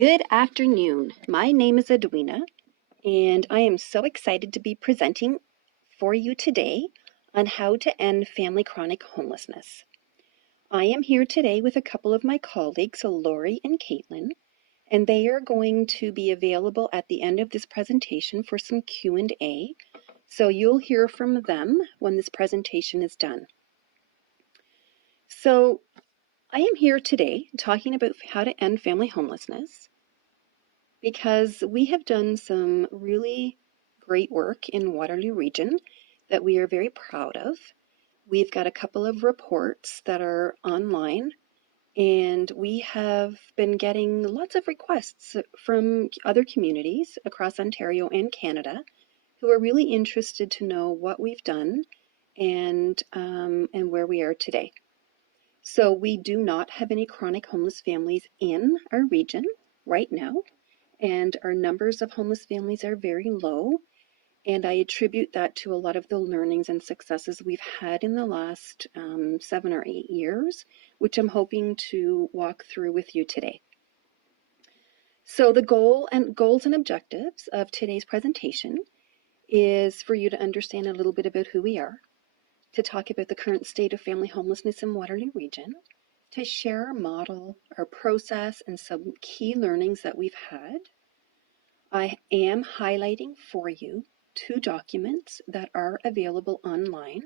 Good afternoon. My name is Edwina, and I am so excited to be presenting for you today on how to end family chronic homelessness. I am here today with a couple of my colleagues, Lori and Caitlin, and they are going to be available at the end of this presentation for some Q&A, so you'll hear from them when this presentation is done. So I am here today talking about how to end family homelessness, because we have done some really great work in Waterloo Region that we are very proud of. We've got a couple of reports that are online, and we have been getting lots of requests from other communities across Ontario and Canada who are really interested to know what we've done and where we are today. So we do not have any chronic homeless families in our region right now, and our numbers of homeless families are very low, and I attribute that to a lot of the learnings and successes we've had in the last 7 or 8 years, which I'm hoping to walk through with you today. So the goals and objectives of today's presentation is for you to understand a little bit about who we are, to talk about the current state of family homelessness in Waterloo Region, to share our model, our process, and some key learnings that we've had. I am highlighting for you 2 documents that are available online.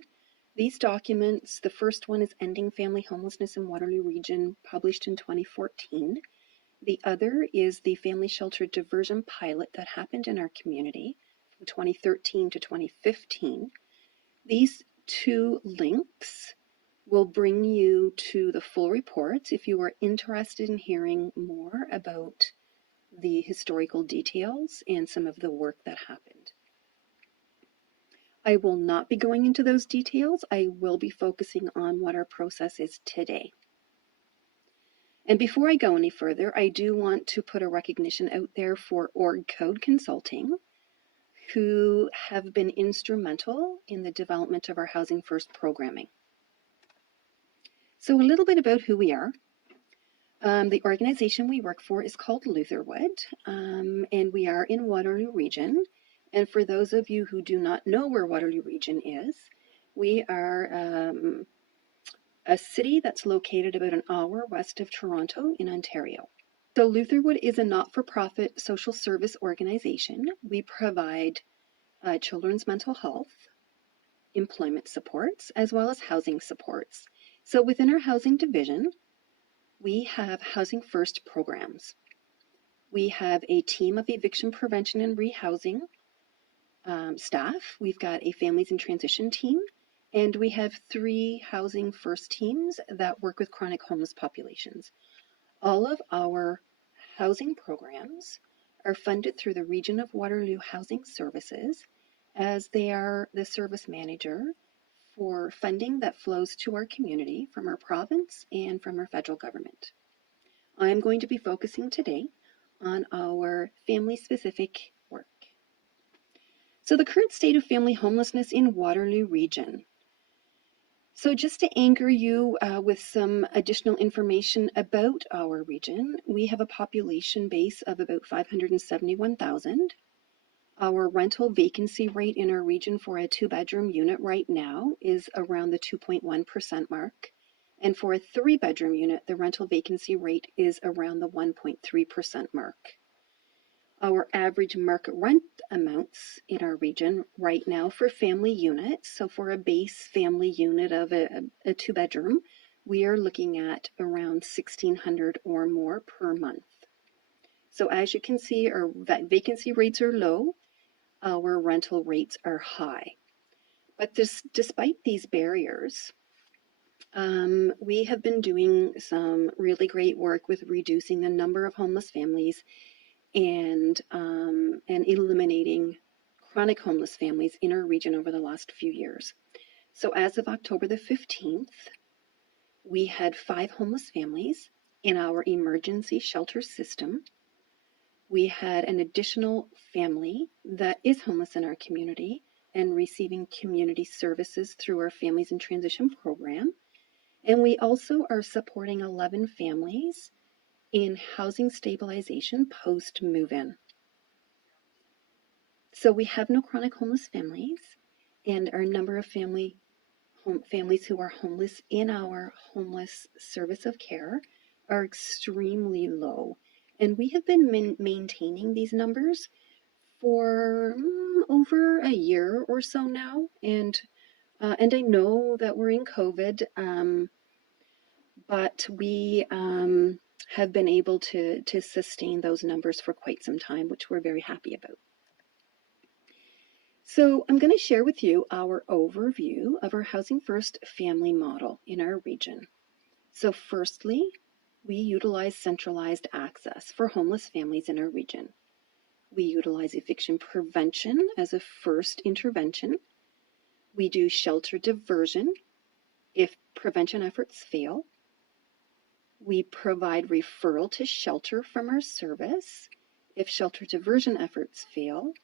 These documents, the first one is Ending Family Homelessness in Waterloo Region, published in 2014. The other is the Family Shelter Diversion pilot that happened in our community from 2013 to 2015. These 2 links will bring you to the full reports if you are interested in hearing more about the historical details and some of the work that happened. I will not be going into those details. I will be focusing on what our process is today. And before I go any further, I do want to put a recognition out there for Org Code Consulting, who have been instrumental in the development of our Housing First programming. So a little bit about who we are. The organization we work for is called Lutherwood, and we are in Waterloo Region. And for those of you who do not know where Waterloo Region is, we are a city that's located about an hour west of Toronto in Ontario. So Lutherwood is a not-for-profit social service organization. We provide children's mental health, employment supports, as well as housing supports. So within our housing division, we have Housing First programs. We have a team of Eviction Prevention and Rehousing staff. We've got a Families in Transition team, and we have 3 Housing First teams that work with chronic homeless populations. All of our housing programs are funded through the Region of Waterloo Housing Services, as they are the service manager for funding that flows to our community from our province and from our federal government. I'm going to be focusing today on our family-specific work. So the current state of family homelessness in Waterloo Region. So just to anchor you with some additional information about our region, we have a population base of about 571,000. Our rental vacancy rate in our region for a 2-bedroom unit right now is around the 2.1% mark. And for a 3-bedroom unit, the rental vacancy rate is around the 1.3% mark. Our average market rent amounts in our region right now for family units, so for a base family unit of a 2-bedroom, we are looking at around $1,600 or more per month. So as you can see, our vacancy rates are low, our rental rates are high. But despite these barriers, we have been doing some really great work with reducing the number of homeless families and eliminating chronic homeless families in our region over the last few years. So as of October the 15th, we had 5 homeless families in our emergency shelter system. We had an additional family that is homeless in our community and receiving community services through our Families in Transition program. And we also are supporting 11 families in housing stabilization post-move-in. So we have no chronic homeless families, and our number of families who are homeless in our homeless service of care are extremely low. And we have been maintaining these numbers for over a year or so now. And I know that we're in COVID, but we have been able to sustain those numbers for quite some time, which we're very happy about. So I'm going to share with you our overview of our Housing First family model in our region. So firstly, we utilize centralized access for homeless families in our region. We utilize eviction prevention as a first intervention. We do shelter diversion if prevention efforts fail. We provide referral to shelter from our service if shelter diversion efforts fail.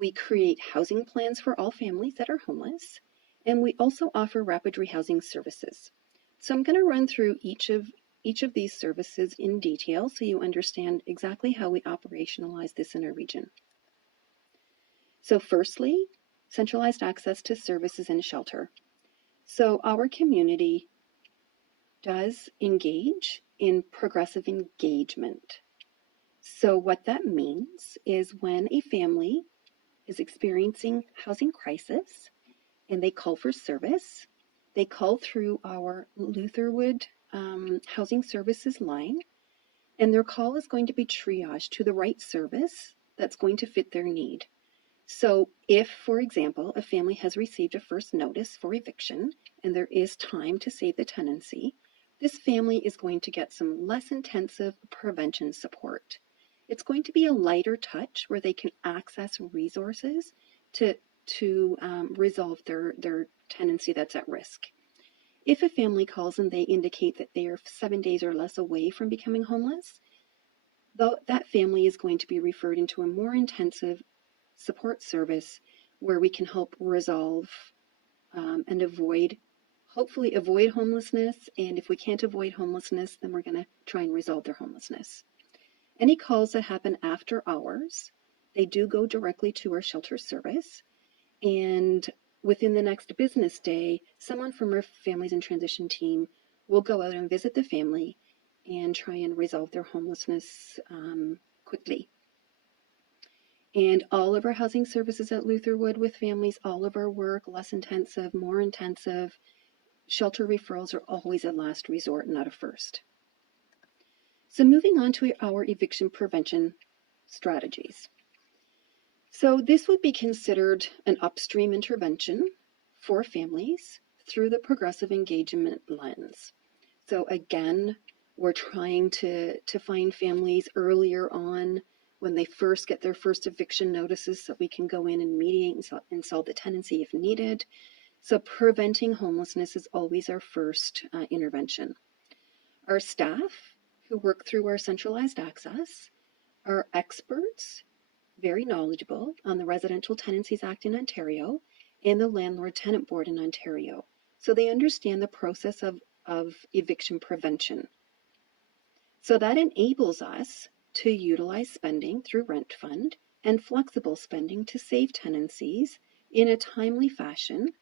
We create housing plans for all families that are homeless, and we also offer rapid rehousing services. So I'm going to run through each of these services in detail so you understand exactly how we operationalize this in our region. So firstly, centralized access to services and shelter. So our community does engage in progressive engagement. So what that means is when a family is experiencing housing crisis and they call for service, they call through our Lutherwood housing services line, and their call is going to be triaged to the right service that's going to fit their need. So if, for example, a family has received a first notice for eviction and there is time to save the tenancy, this family is going to get some less intensive prevention support. It's going to be a lighter touch where they can access resources to resolve their tenancy that's at risk. If a family calls and they indicate that they are 7 days or less away from becoming homeless, that family is going to be referred into a more intensive support service where we can help resolve and hopefully avoid homelessness. And if we can't avoid homelessness, then we're going to try and resolve their homelessness. Any calls that happen after hours, they do go directly to our shelter service. And within the next business day, someone from our Families in Transition team will go out and visit the family and try and resolve their homelessness quickly. And all of our housing services at Lutherwood with families, all of our work, less intensive, more intensive, shelter referrals are always a last resort, not a first. So moving on to our eviction prevention strategies. So this would be considered an upstream intervention for families through the progressive engagement lens. So again, we're trying to find families earlier on when they first get their first eviction notices so we can go in and mediate and solve the tenancy if needed. So preventing homelessness is always our first intervention. Our staff who work through our centralized access are experts, very knowledgeable on the Residential Tenancies Act in Ontario and the Landlord Tenant Board in Ontario. So they understand the process of eviction prevention. So that enables us to utilize spending through rent fund and flexible spending to save tenancies in a timely fashion.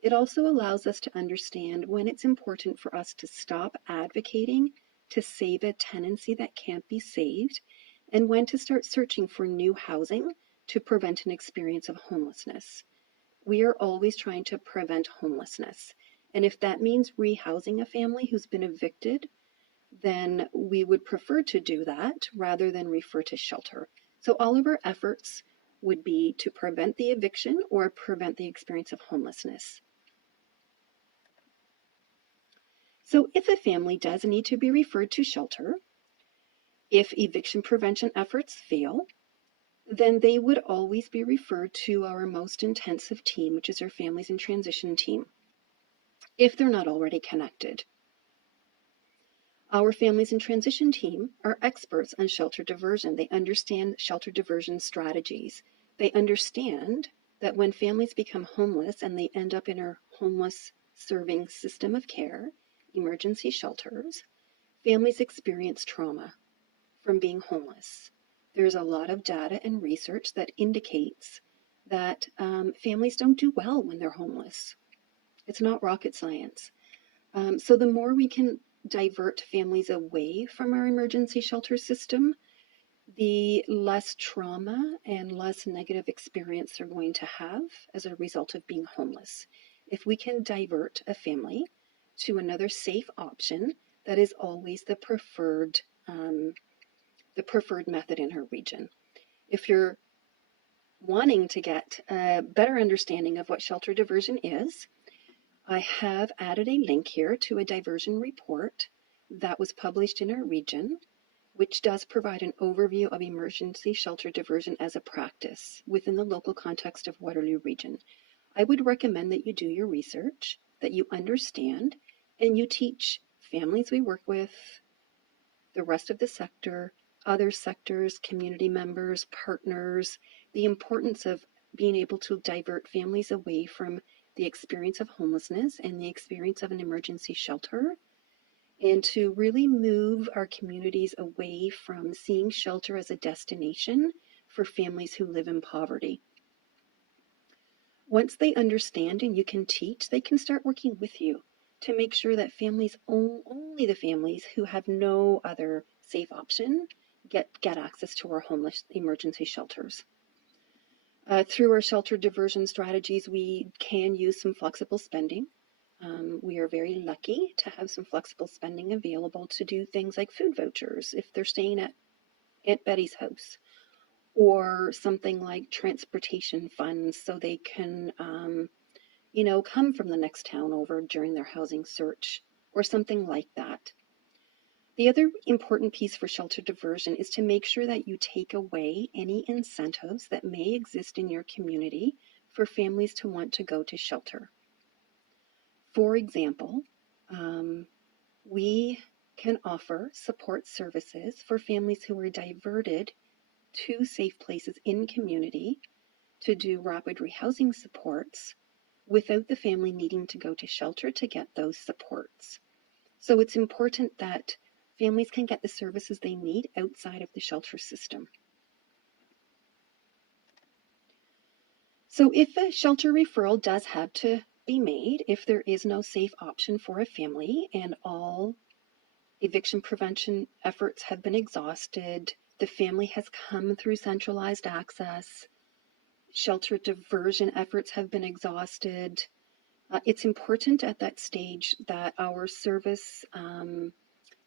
It also allows us to understand when it's important for us to stop advocating to save a tenancy that can't be saved, and when to start searching for new housing to prevent an experience of homelessness. We are always trying to prevent homelessness. And if that means rehousing a family who's been evicted, then we would prefer to do that rather than refer to shelter. So all of our efforts would be to prevent the eviction or prevent the experience of homelessness. So if a family does need to be referred to shelter, if eviction prevention efforts fail, then they would always be referred to our most intensive team, which is our Families in Transition team, if they're not already connected. Our Families in Transition team are experts on shelter diversion. They understand shelter diversion strategies. They understand that when families become homeless and they end up in our homeless serving system of care, emergency shelters, Families experience trauma from being homeless. There's a lot of data and research that indicates that families don't do well when they're homeless. It's not rocket science. So the more we can divert families away from our emergency shelter system, the less trauma and less negative experience they're going to have as a result of being homeless. If we can divert a family to another safe option, that is always the preferred method in her region. If you're wanting to get a better understanding of what shelter diversion is, I have added a link here to a diversion report that was published in our region, which does provide an overview of emergency shelter diversion as a practice within the local context of Waterloo Region. I would recommend that you do your research, that you understand, and you teach families we work with, the rest of the sector, other sectors, community members, partners, the importance of being able to divert families away from the experience of homelessness and the experience of an emergency shelter, and to really move our communities away from seeing shelter as a destination for families who live in poverty. Once they understand and you can teach, they can start working with you to make sure that families, only the families who have no other safe option, get access to our homeless emergency shelters. Through our shelter diversion strategies, we can use some flexible spending. We are very lucky to have some flexible spending available to do things like food vouchers if they're staying at Aunt Betty's house, or something like transportation funds so they can, come from the next town over during their housing search, or something like that. The other important piece for shelter diversion is to make sure that you take away any incentives that may exist in your community for families to want to go to shelter. For example, we can offer support services for families who are diverted to safe places in community to do rapid rehousing supports without the family needing to go to shelter to get those supports. So it's important that families can get the services they need outside of the shelter system. So if a shelter referral does have to be made, if there is no safe option for a family and all eviction prevention efforts have been exhausted, the family has come through centralized access, shelter diversion efforts have been exhausted, it's important at that stage that our service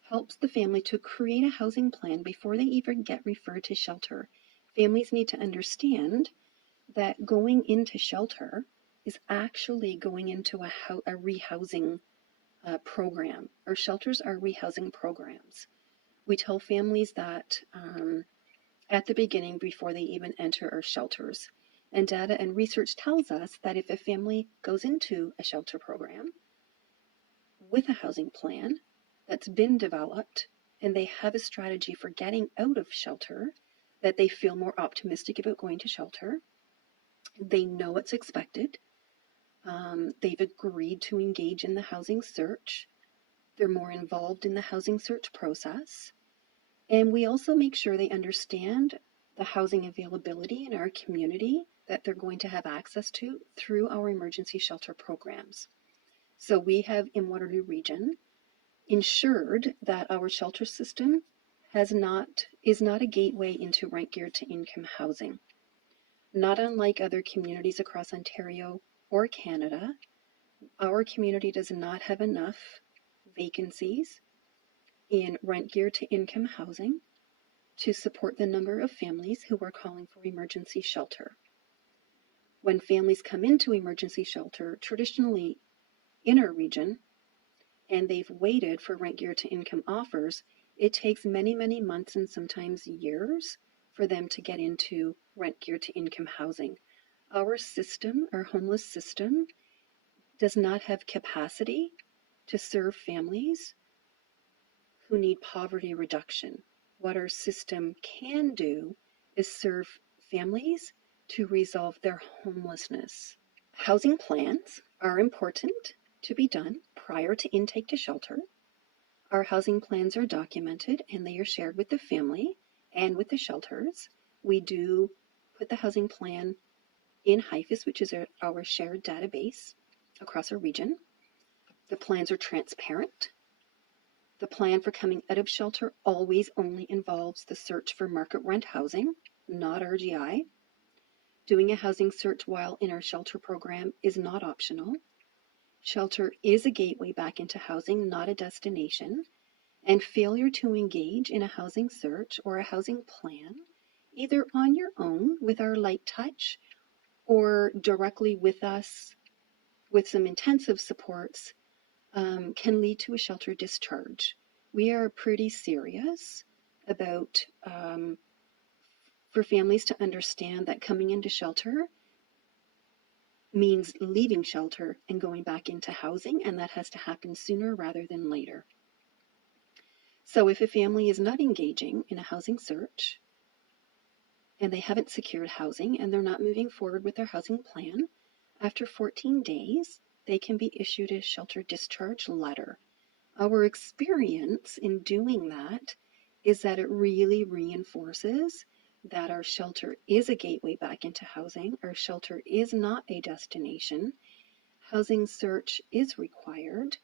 helps the family to create a housing plan before they even get referred to shelter. Families need to understand that going into shelter is actually going into a rehousing program. Our shelters are rehousing programs. We tell families that at the beginning before they even enter our shelters. And data and research tells us that if a family goes into a shelter program with a housing plan that's been developed and they have a strategy for getting out of shelter, that they feel more optimistic about going to shelter. They know what's expected. They've agreed to engage in the housing search. They're more involved in the housing search process. And we also make sure they understand the housing availability in our community that they're going to have access to through our emergency shelter programs. So we have in Waterloo Region ensured that our shelter system is not a gateway into rent geared to income housing. Not unlike other communities across Ontario or Canada, our community does not have enough vacancies in rent geared to income housing to support the number of families who are calling for emergency shelter. When families come into emergency shelter, traditionally in our region, and they've waited for rent geared to income offers, it takes many, many months and sometimes years for them to get into rent geared to income housing. Our system, our homeless system, does not have capacity to serve families who need poverty reduction. What our system can do is serve families to resolve their homelessness. Housing plans are important to be done prior to intake to shelter. Our housing plans are documented and they are shared with the family and with the shelters. We do put the housing plan in HIFIS, which is our shared database across our region. The plans are transparent. The plan for coming out of shelter always only involves the search for market rent housing, not RGI. Doing a housing search while in our shelter program is not optional. Shelter is a gateway back into housing, not a destination. And failure to engage in a housing search or a housing plan, either on your own with our light touch or directly with us with some intensive supports, can lead to a shelter discharge. We are pretty serious about for families to understand that coming into shelter means leaving shelter and going back into housing, and that has to happen sooner rather than later. So if a family is not engaging in a housing search and they haven't secured housing and they're not moving forward with their housing plan, after 14 days, they can be issued a shelter discharge letter. Our experience in doing that is that it really reinforces that our shelter is a gateway back into housing. Our shelter is not a destination. Housing search is required.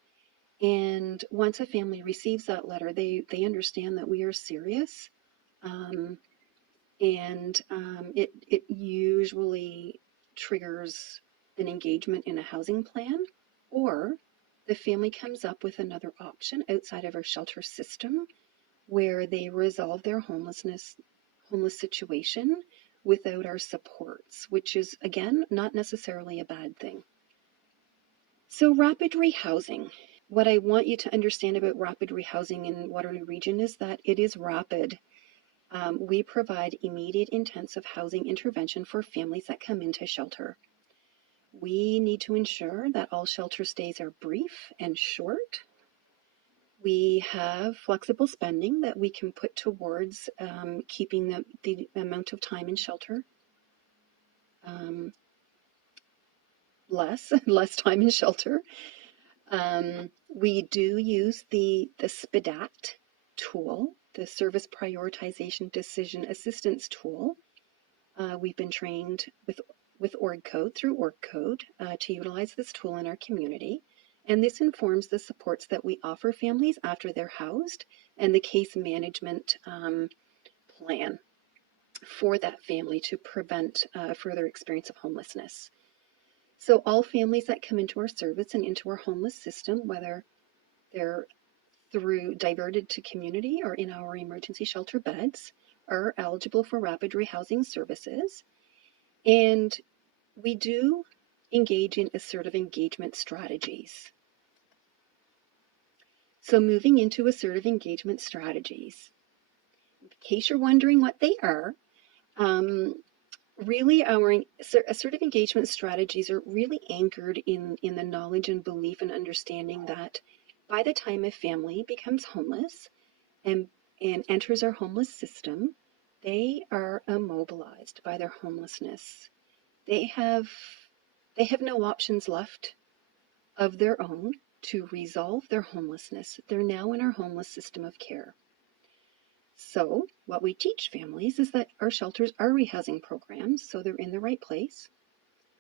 And once a family receives that letter, they understand that we are serious. It usually triggers an engagement in a housing plan, or the family comes up with another option outside of our shelter system where they resolve their homeless situation without our supports, which is, again, not necessarily a bad thing. So rapid rehousing. What I want you to understand about rapid rehousing in Waterloo Region is that it is rapid. We provide immediate intensive housing intervention for families that come into shelter. We need to ensure that all shelter stays are brief and short. We have flexible spending that we can put towards keeping the amount of time in shelter less time in shelter. We do use the SPDAT tool, the Service Prioritization Decision Assistance tool. We've been trained with org code through org code to utilize this tool in our community. And this informs the supports that we offer families after they're housed and the case management plan for that family to prevent further experience of homelessness. So all families that come into our service and into our homeless system, whether they're diverted to community or in our emergency shelter beds, are eligible for rapid rehousing services. And we do engage in assertive engagement strategies. So moving into assertive engagement strategies. In case you're wondering what they are, really our assertive engagement strategies are really anchored in the knowledge and belief and understanding that by the time a family becomes homeless and enters our homeless system, they are immobilized by their homelessness. They have no options left of their own to resolve their homelessness. They're now in our homeless system of care. So what we teach families is that our shelters are rehousing programs, so they're in the right place.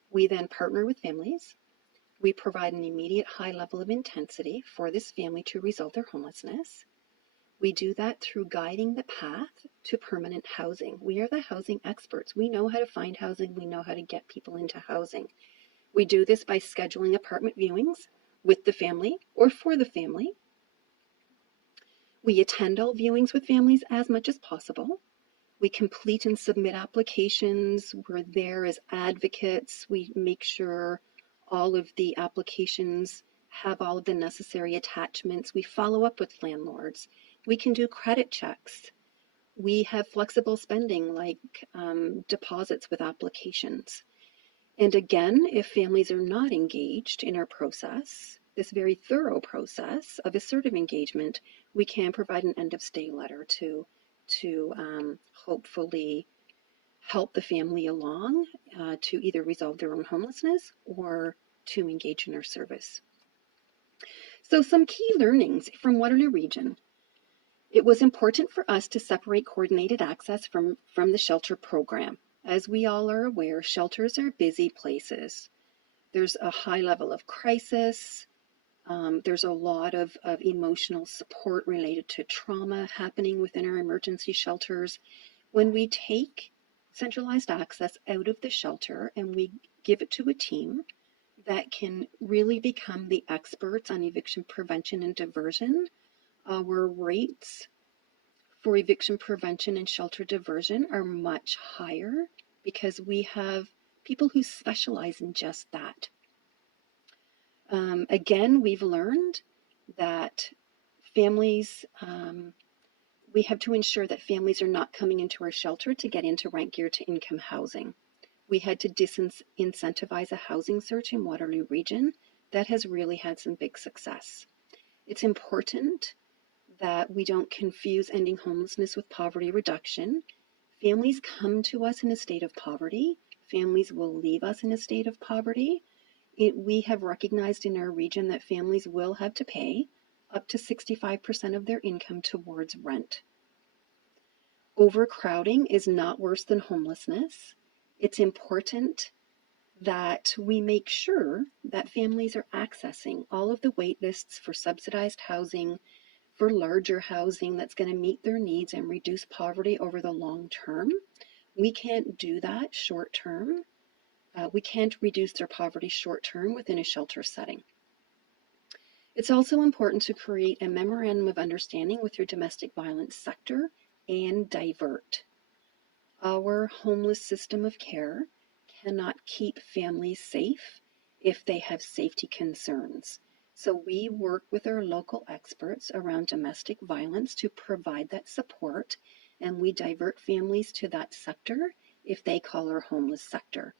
We then partner with families. We provide an immediate high level of intensity for this family to resolve their homelessness. We do that through guiding the path to permanent housing. We are the housing experts. We know how to find housing. We know how to get people into housing. We do this by scheduling apartment viewings with the family or for the family. We attend all viewings with families as much as possible. We complete and submit applications. We're there as advocates. We make sure all of the applications have all of the necessary attachments. We follow up with landlords. We can do credit checks. We have flexible spending like deposits with applications. And again, if families are not engaged in our process, this very thorough process of assertive engagement, we can provide an end of stay letter to hopefully help the family along to either resolve their own homelessness or to engage in our service. So some key learnings from Waterloo Region. It was important for us to separate coordinated access from the shelter program. As we all are aware, shelters are busy places. There's a high level of crisis. There's a lot of emotional support related to trauma happening within our emergency shelters. When we take centralized access out of the shelter and we give it to a team that can really become the experts on eviction prevention and diversion, our rates for eviction prevention and shelter diversion are much higher because we have people who specialize in just that. Again, we've learned that families, we have to ensure that families are not coming into our shelter to get into rent gear to income housing. We had to disincentivize a housing search in Waterloo Region that has really had some big success. It's important that we don't confuse ending homelessness with poverty reduction. Families come to us in a state of poverty. Families will leave us in a state of poverty. We have recognized in our region that families will have to pay up to 65% of their income towards rent. Overcrowding is not worse than homelessness. It's important that we make sure that families are accessing all of the wait lists for subsidized housing, for larger housing that's going to meet their needs and reduce poverty over the long term. We can't do that short term. We can't reduce their poverty short term within a shelter setting. It's also important to create a memorandum of understanding with your domestic violence sector and divert. Our homeless system of care cannot keep families safe if they have safety concerns. So we work with our local experts around domestic violence to provide that support, and we divert families to that sector if they call our homeless sector.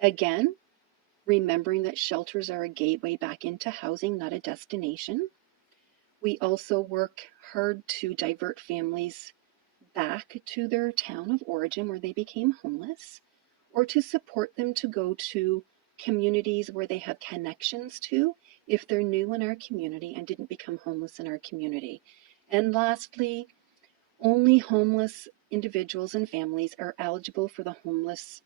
Again, remembering that shelters are a gateway back into housing, not a destination. We also work hard to divert families back to their town of origin where they became homeless, or to support them to go to communities where they have connections to if they're new in our community and didn't become homeless in our community. And lastly, only homeless individuals and families are eligible for the homeless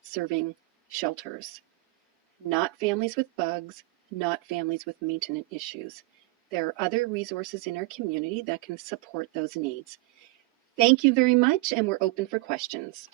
serving shelters. Not families with bugs, not families with maintenance issues. There are other resources in our community that can support those needs. Thank you very much, and we're open for questions.